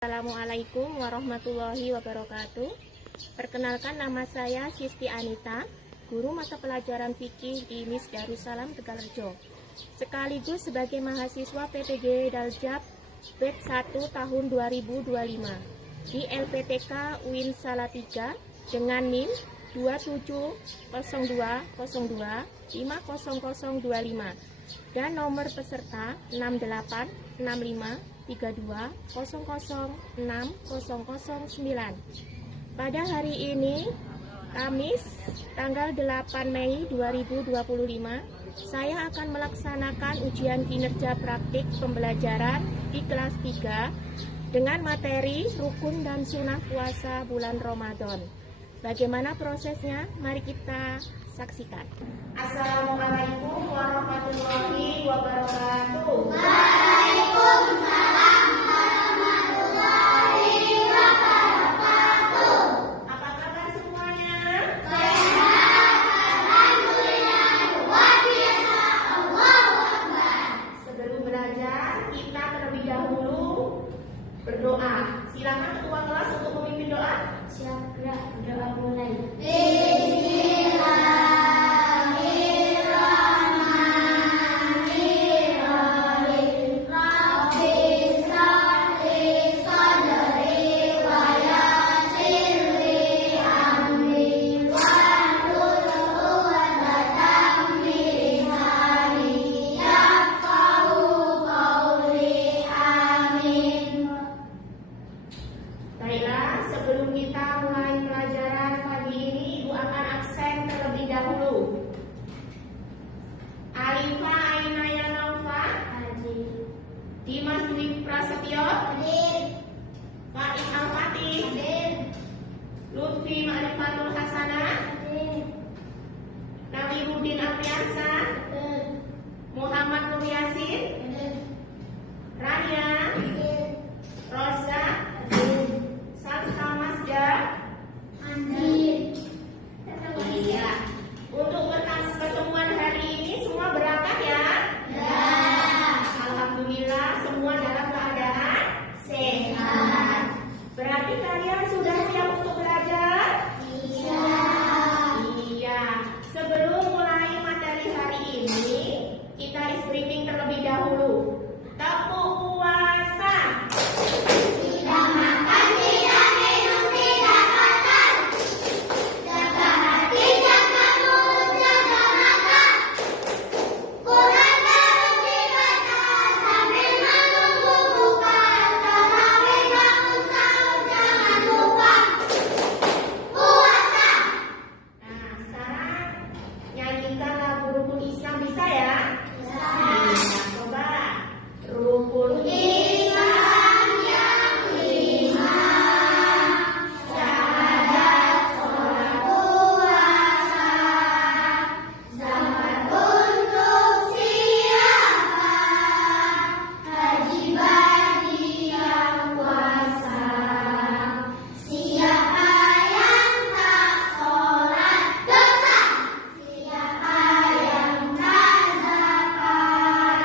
Assalamualaikum warahmatullahi wabarakatuh. Perkenalkan, nama saya Sisti Anita, guru mata pelajaran fikih di MIS Darussalam Tegalrejo, sekaligus sebagai mahasiswa PPG Daljab Batch 1 tahun 2025 di LPTK UIN Salatiga dengan NIM 270202500025 dan nomor peserta 686532006009. Pada hari ini, Kamis, tanggal 8 Mei 2025, saya akan melaksanakan ujian kinerja praktik pembelajaran di kelas 3 dengan materi rukun dan sunnah puasa bulan Ramadan. Bagaimana prosesnya? Mari kita saksikan. Assalamualaikum warahmatullahi wabarakatuh. Waalaikumsalam warahmatullahi wabarakatuh. Apa kabar semuanya? Sehat, alhamdulillah, luar biasa, Allahu Akbar. Sebelum belajar, kita terlebih dahulu berdoa. Silakan ketua kelas untuk memimpin doa. Siap, gerak, doa mulai. Baiklah, sebelum kita mulai pelajaran pagi ini, Ibu akan absen terlebih dahulu. Alifa Ainaya Naufa, Hadir. Dimas Dwi Prasetyo, Hadir. Faiz Al-Fatih, Hadir. Lutfi Ma'rifatul Hasanah, Hadir. Nawiruddin Apriansa, Hadir. Muhammad Nur Yasin, Hadir. Rania, Hadir. Rosa, Hadir. Salsa Masda. Hadir. Iya. Untuk pertemuan hari ini semua berangkat ya? Ya. Alhamdulillah semua dalam keadaan sehat. Berarti kalian sudah siap untuk belajar? Siap. Iya. Sebelum mulai materi hari ini, kita is briefing terlebih dahulu. Tepuk puasa. Tidak makan, tidak minum, tidak kotor. Jaga hati, jaga mulut, jaga mata. Quran terus dibaca sambil menunggu buka. Tarawih bangun sahur, jangan lupa puasa. Nah, sekarang nyanyikan lagu Rukun Islam, bisa ya? Bisa. Nah, coba. Rukun Islam yang lima, syahadat, sholat, puasa. Zakat untuk siapa? Haji bagi yang puasa. Siapa yang tak sholat dosa? Siapa yang tak zakat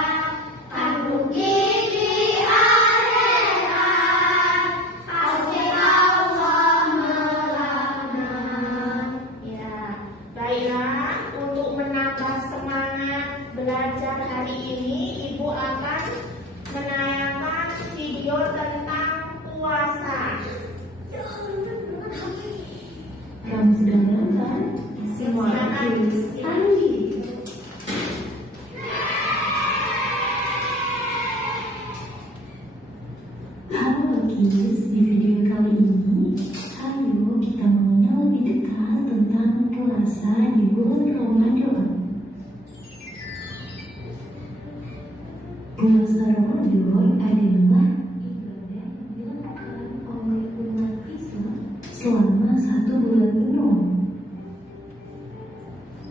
kan rugi di akhirat. Pasti Allah melaknat. Ya, baiklah, untuk menambah semangat belajar hari ini, Ibu akan menayangkan video tentang puasa. Kamu sudah nonton? Semua tulis Andi. Halo kids, di video kali ini, ayo kita mengenal lebih dekat tentang puasa di bulan Ramadan. Puasa Ramadan adalah ibadah yang dilakukan oleh umat Islam selama 1 bulan penuh.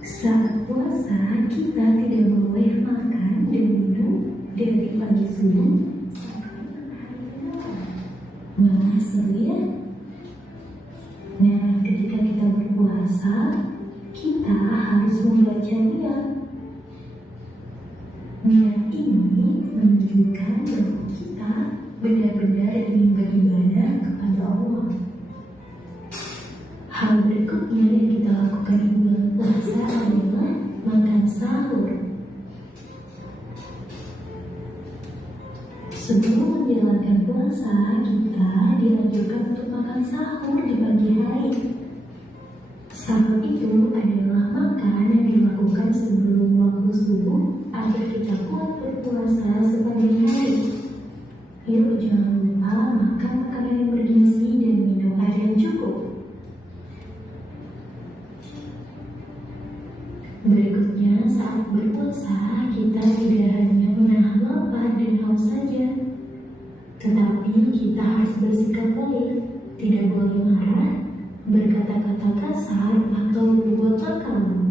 Saat puasa, kita tidak boleh makan dan minum dari pagi subuh sampai matahari tenggelam. Wah, seru ya? Nah, ketika kita berpuasa, kita harus membaca niat. Niat ini menunjukkan bahwa kita benar-benar ingin beribadah sahur. Sebelum menjalankan puasa, kita dianjurkan untuk makan sahur di pagi hari. Sahur itu adalah makan yang dilakukan sebelum waktu subuh agar kita kuat berpuasa sepanjang hari. Yuk jangan lupa makan makanan yang bergizi dan minum air yang cukup. Berikutnya, saat berpuasa, kita tidak hanya menahan lapar dan haus saja, tetapi kita harus bersikap baik, tidak boleh marah, berkata-kata kasar, atau berbuat nakal.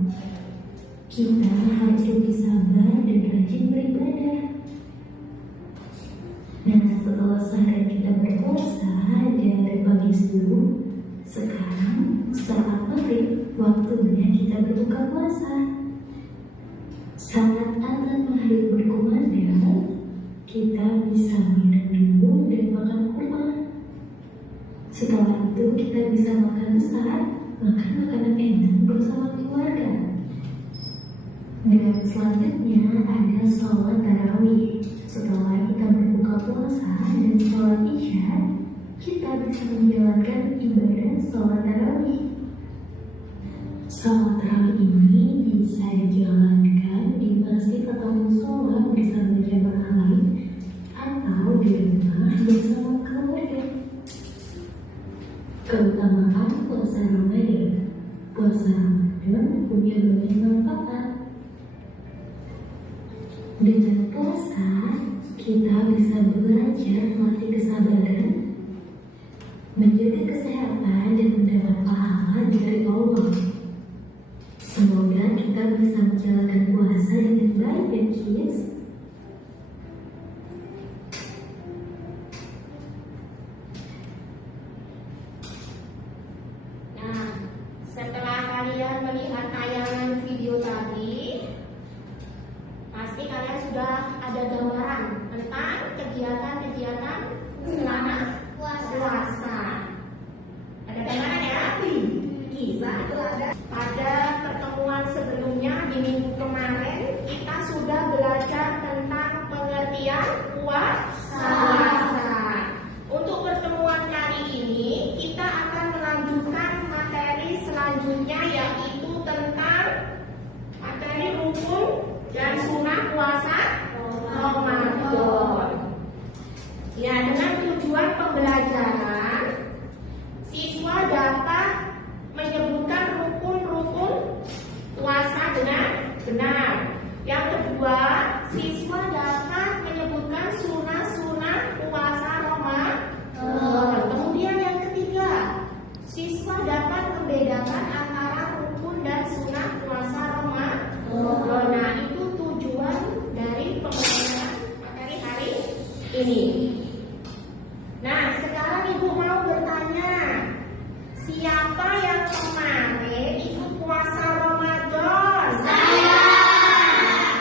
Kita harus lebih sabar dan rajin beribadah. Nah, setelah sehari kita berpuasa dari pagi subuh, sekarang saat maghrib waktunya kita berbuka puasa. Saat azan maghrib berkumandang, kita bisa minum dulu dan makan kurma. Setelah itu kita bisa makan besar, makan makanan enak bersama keluarga. Dan selanjutnya ada sholat tarawih. Setelah kita berbuka puasa dan sholat isya, kita bisa menjalankan ibadah sholat tarawih. Sholat tarawih ini bisa dijalankan di masjid atau musola bersama jamaah lain atau di rumah bersama keluarga. Keutamaan puasa Ramadan. Puasa Ramadan punya banyak manfaat. Dengan puasa, kita bisa belajar melatih kesabaran, menjaga kesehatan, dan mendapat pahala dari Allah. Semoga kita bisa menjalankan puasa dengan baik dan kias. Nah, setelah kalian melihat tayangan video tadi, pasti kalian sudah ada gambaran tentang kegiatan-kegiatan selama puasa. Ada gambaran ya? Bisa itu ada. Pada pertemuan sebelumnya di minggu kemarin kita sudah belajar tentang pengertian puasa. Untuk pertemuan kali ini kita akan melanjutkan materi selanjutnya, yaitu tentang materi rukun dan sunnah puasa Ramadan. Ya, dengan tujuan pembelajaran, siswa dapat menyebutkan rukun-rukun puasa dengan benar. Yang kedua, siswa dapat menyebutkan sunnah-sunnah puasa Ramadan. Kemudian yang ketiga, siswa dapat membedakan antara rukun dan sunnah puasa Ramadan. Nah, itu tujuan dari pembelajaran materi hari ini. Nah, sekarang Ibu mau bertanya, siapa yang kemarin ikut puasa Ramadan? Saya.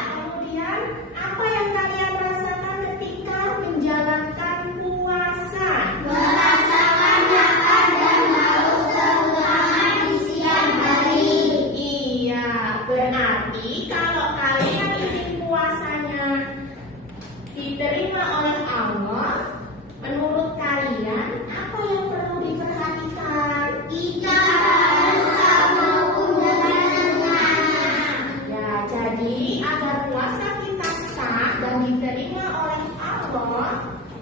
Kemudian, apa yang kalian rasakan ketika menjalankan puasa? Merasakan lapar dan haus terutama di siang hari. Iya, berarti kalau kalian ingin puasanya diterima oleh Allah, menurut kalian apa yang perlu diperhatikan? Kita harus tahu dengan semuanya. Ya, jadi agar puasa kita sah dan diterima oleh Allah,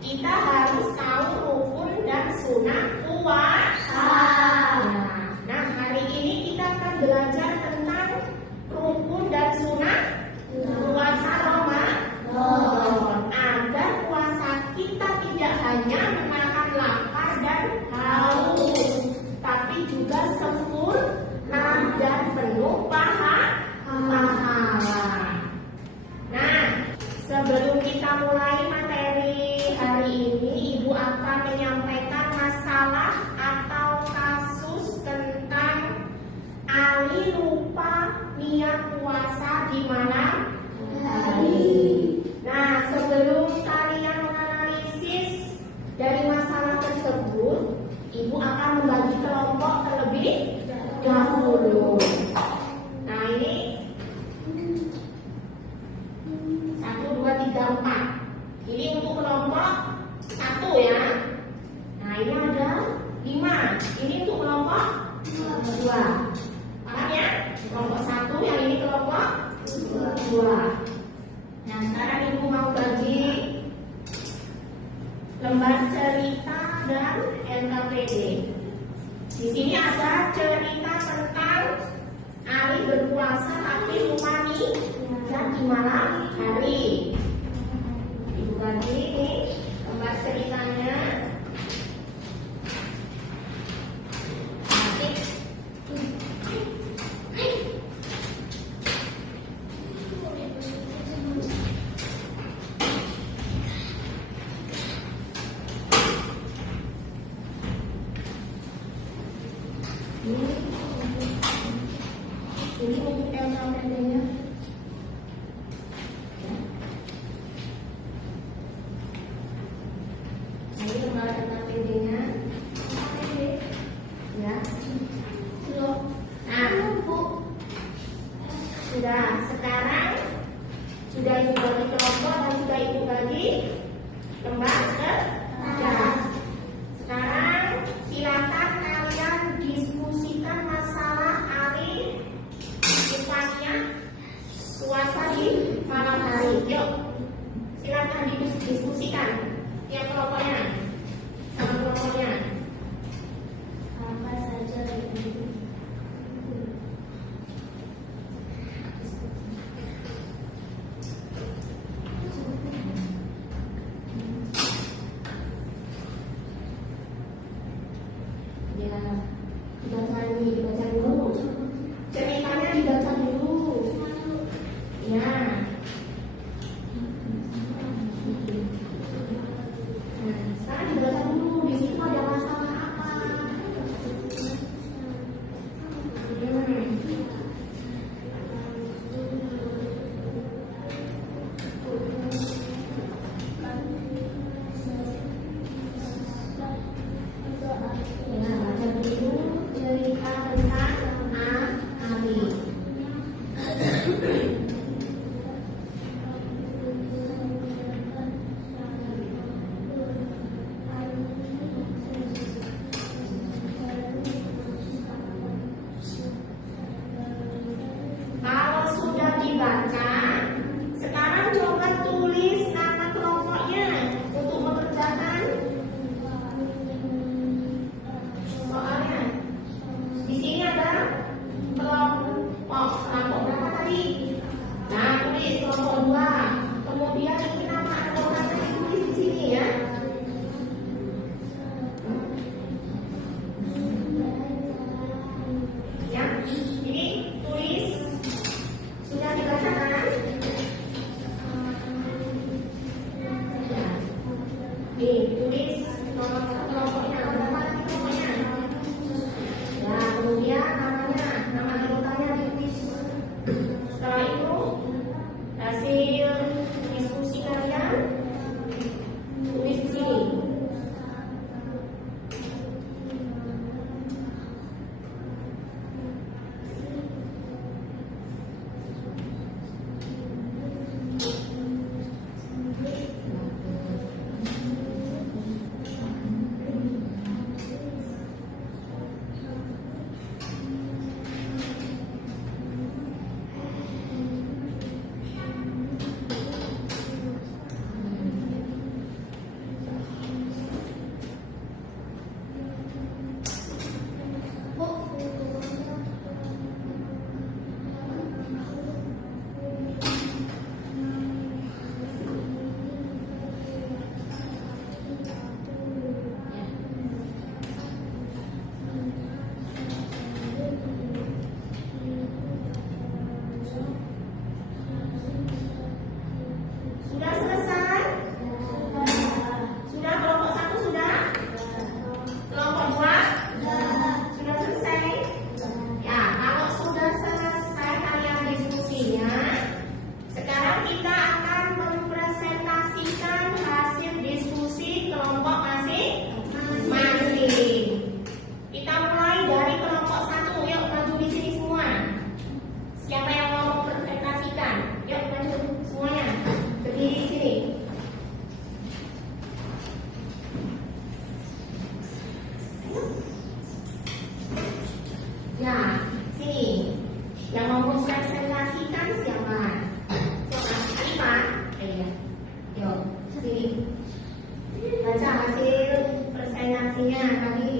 kita harus tahu rukun dan sunnah puasa. Nah, hari ini kita akan belajar tentang rukun dan sunnah puasa Ramadan. Agar puasa kita tidak hanya menahan lapar dan haus, tapi juga sempurna dan penuh pahala. Nah, sebelum kita mulai materi hari ini, Ibu akan menyampaikan masalah atau kasus tentang Ali lupa niat puasa di malam hari. Nah, sebelum kalian menganalisis dari masalah tersebut, Ibu akan membagi kelompok terlebih dahulu. Nah, ini Di sini ada cerita tentang Ali berpuasa tapi lupa nih dan di malam hari. Ibu bagi ini tempat ceritanya. Ini untuk LKPD-nya. Ini lembar LKPD-nya. Ya. Nah, sudah. Sekarang sudah ibu bagi kelompok dan sudah ibu bagi lembar kerja. Sekarang silakan kalian diskusikan masalah Ali sifatnya puasa di malam hari. Yuk, silakan diskusikan tiap kelompoknya sama kelompoknya. Apa saja itu? Ya, dibaca dulu. Ceritanya dibaca dulu. Ya. Nah, sekarang dibaca dulu. Di situ ada masalah apa? Ya, baca dulu cerita tentang Ali. Kalau sudah dibaca, sekarang coba tulis nama kelompoknya untuk mengerjakan soalnya. Di sini ada kelompok berapa tadi? Nah, tulis kelompok 2. Kemudian ini nama anggotanya ditulis di sini ya. Ya, ini tulis. Sudah dibacakan? Ya. Nih, tulis kelompoknya. Berapa kelompoknya? Ya, kemudian namanya, nama anggotanya ditulis. Setelah itu hasil diskusi kalian tulis di sini. Sudah selesai? Sudah kelompok 1 sudah? Kelompok 2? Sudah selesai? Ya, kalau sudah selesai kalian diskusinya, sekarang kita akan mempresentasikan hasil diskusi kelompok masing-masing. Kita mulai dari kelompok 1. Yuk, maju di sini semua. Siapa yang mau mempresentasikan? Yuk, maju semuanya. Berdiri di sini. Ya, sini. Yang mau mempresentasikan siapa? Coba, Alifah. Iya. Yuk, sini. Baca hasil presentasinya tadi.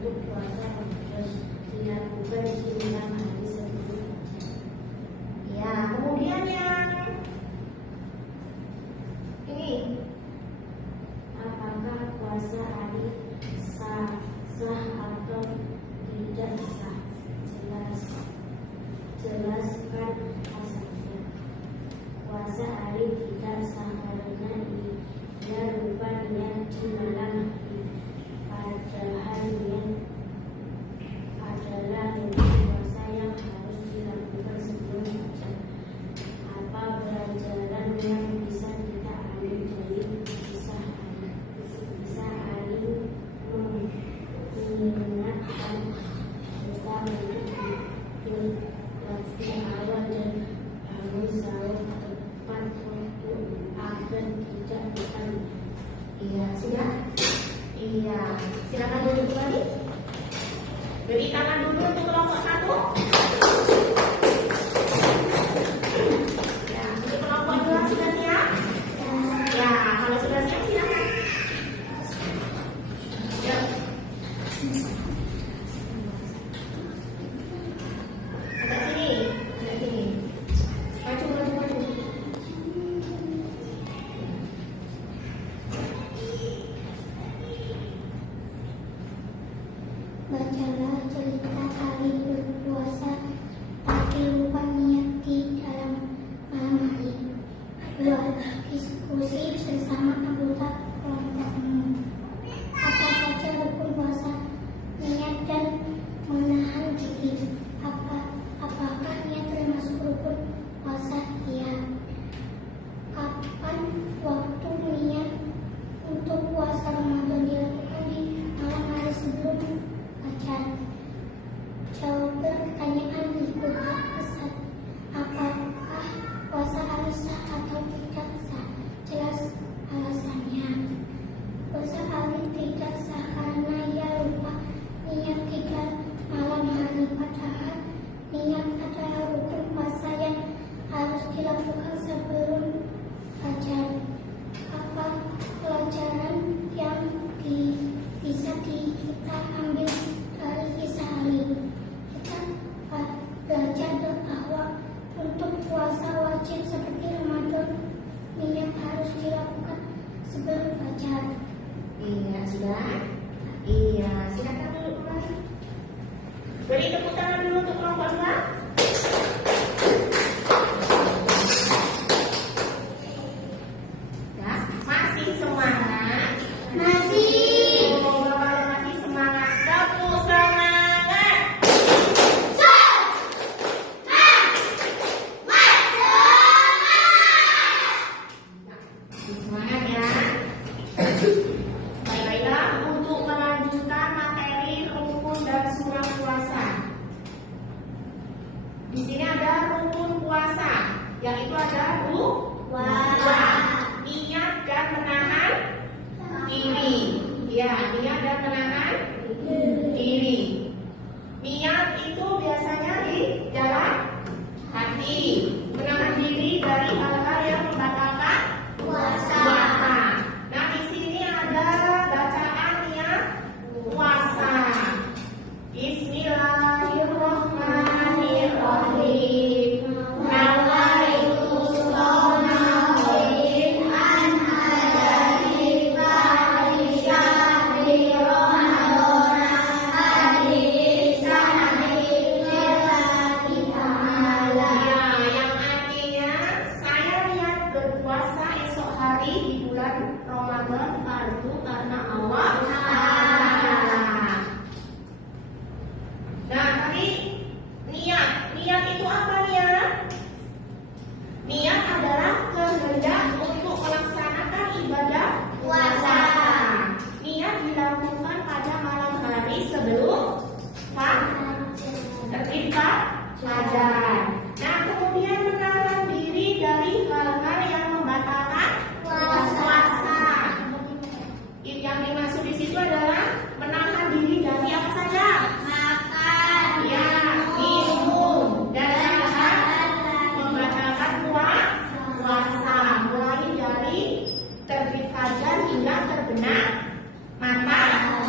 untuk puasa harus dilakukan di 6 hari sebelum fajar. Ya, kemudian yang ini, Apakah puasa hari sah atau tidak sah? Jelaskan alasannya. Puasa hari tidak sah karena ia lupa niat di malam hari. Padahal niat adalah rukun puasa yang harus dilakukan sebelum fajar. Apa pelajaran yang bisa kita ambil dari kisah hari mengingatkan kita untuk waktu awal dan bangun sahur tepat waktu agar tidak lupa. iya, sudah? Iya, silakan duduk kembali. Beri tangan dulu untuk kelompok 1. Ya, untuk kelompok 2 sudah siap? Ya, kalau sudah siap silakan. Ya. Agak sini, agak sini. Maju, maju, maju. Bacalah cerita hari berpuasa, tapi lupa niat di dalam malam hari. 2. Diskusi bersama anggota kelompokmu. Apa saja rukun puasa? Niat dan menahan diri. Apakah niat termasuk rukun puasa? Iya. Kapan waktu niat untuk puasa Ramadan dilakukan di malam hari sebelum fajar? Jawablah pertanyaan berikut. Apakah puasa hari sah atau tidak sah? Jelas alasannya. Puasa hari tidak sah karena ia lupa niat tidak malam hari. Padahal niat adalah rukun puasa yang harus dilakukan sebelum fajar. Apa pelajaran yang bisa kita ambil dari kisah hari? Kita belajar bahwa untuk puasa wajib seperti Ramadan, niat harus dilakukan sebelum fajar. Iya, sudah? Iya, silakan duduk kembali. Beri tepuk tangan dulu untuk kelompok 2. Ya, masih semangat? Masih. Semoga kalian masih semangat. Tepuk semangat. Semangat ya. Baiklah, untuk melanjutkan materi rukun dan surah puasa. Di sini ada rukun puasa, yaitu ada dua, niat dan menahan diri. Ya, niat dan menahan diri. Niat itu biasanya di dalam hati. Menahan diri dari hal-hal yang membatalkan puasa. Nah, di sini ada bacaan niat puasa. Bismillahirrahmanirrahim. Nawaitu shoma gharin an hadari fa'li syahri Ramadan hadis sanati lillahi ta'ala. Yang artinya saya niat berpuasa esok hari di bulan Ramadan fardu karena Allah Ta'ala. Nah, tadi niat itu apa niat? Niat adalah kehendak untuk melaksanakan ibadah puasa. Niat dilakukan pada malam hari sebelum terbit fajar. Nah, kemudian menahan diri dari hal-hal yang membatalkan puasa. Yang dimaksud di situ adalah menahan diri dari apa saja? Makan, ya, minum, dan hal-hal membatalkan puasa, mulai dari terbit fajar hingga terbenam matahari.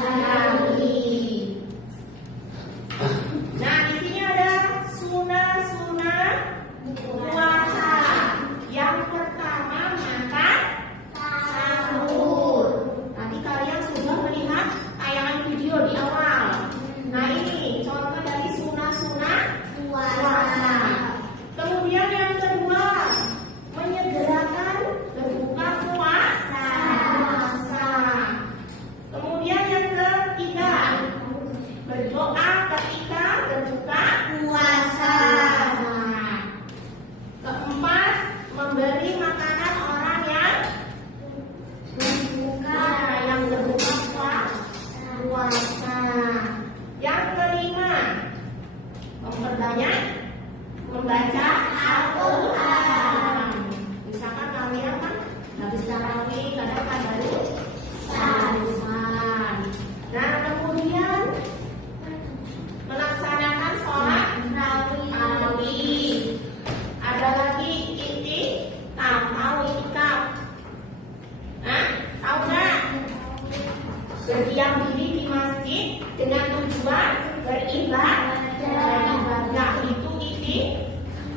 beribadah itu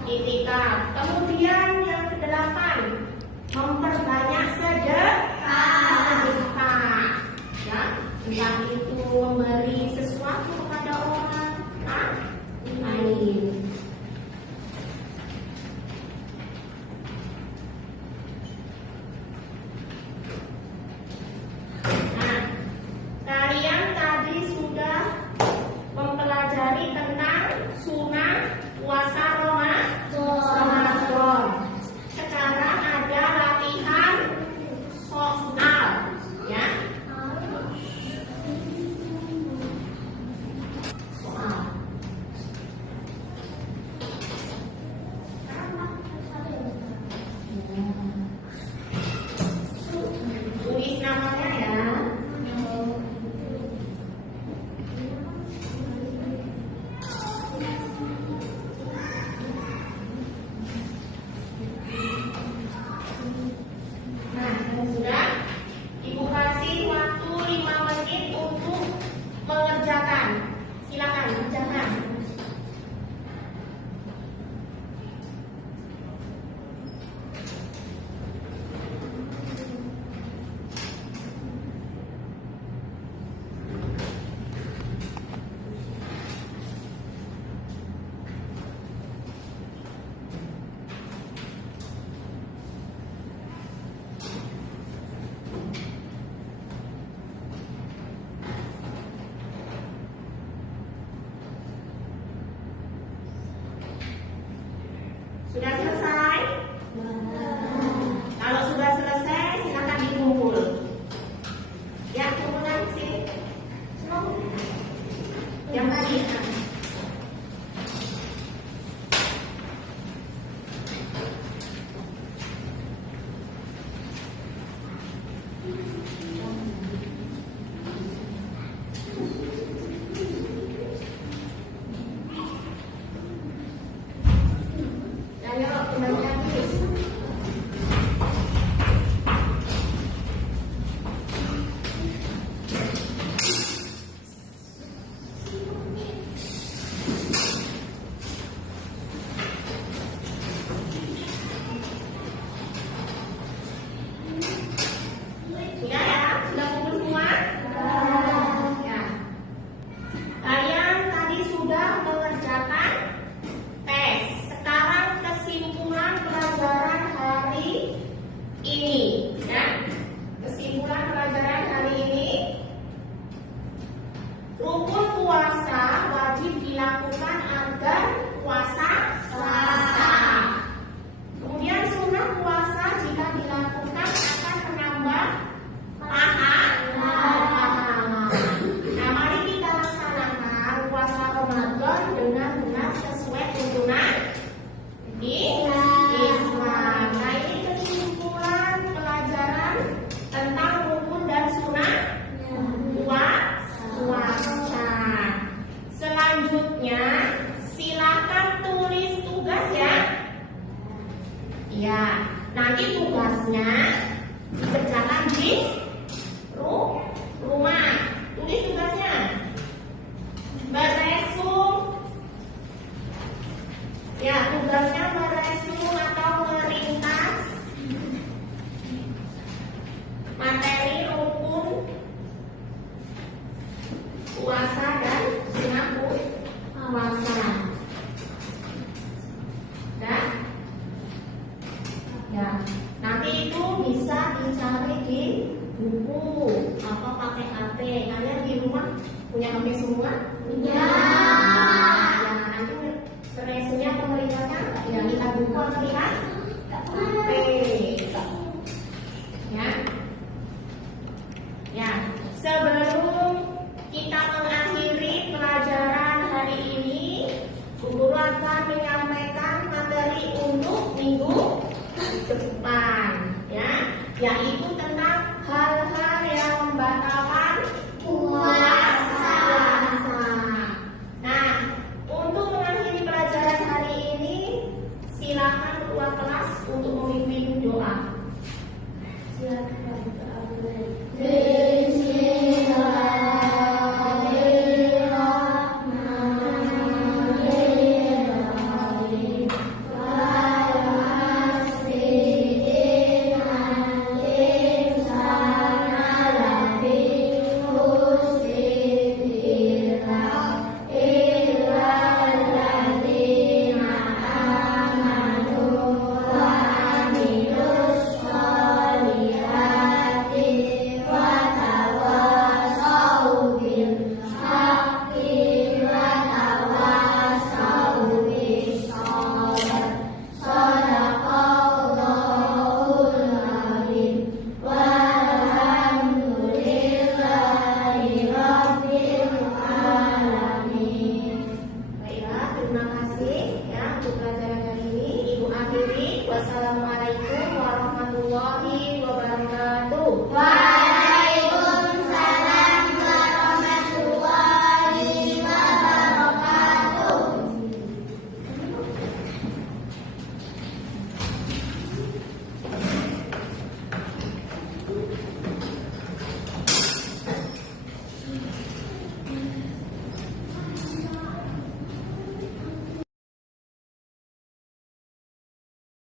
itikaf. Kemudian yang kedelapan, memperbanyak sedekah. Ya, entah itu memberi sesuatu kepada orang lain. Nah, kalian tadi sudah mempelajari tentang sunnah puasa Ramadan. Sekarang ada latihan soal, ya. Soal. Tulis namanya ya. Nah, sudah. Ibu kasih waktu 5 menit untuk mengerjakan. Silakan kerjakan. Sudah selesai? Kalau sudah selesai, silakan dikumpul. Ya, kumpulan sih. Yang tadi. Ayo, kembali lagi. Sudah ya? Sudah kumpul semua? Ya. Kalian tadi sudah mengerjakan tes. Sekarang kesimpulan pelajaran hari ini, ya. Kesimpulan pelajaran hari ini, rukun puasa wajib dilakukan agar puasa sah. Kemudian sunnah puasa jika dilakukan akan menambah pahala. Nah, mari kita laksanakan puasa Ramadan dengan benar sesuai tuntunan Islam. Nah, ini kesimpulan pelajaran tentang rukun dan sunnah puasa. Selanjutnya, silakan tulis tugas ya. Ya, nanti tugasnya dikerjakan di rumah. Tulis tugasnya. Beresum. Ya, tugasnya meresum atau meringkas materi rukun puasa dan sunnah puasa. Dan ya, nanti itu bisa dicari di buku atau pakai HP. Kalian di rumah punya HP semua? Ya, nanti resumnya pemerintahnya ya lihat buku atau lihat HP. Ya. Ya, sebelum kita mengakhiri pelajaran hari ini, guru akan menyampaikan materi untuk minggu depan, ya, yaitu tentang hal-hal yang membatalkan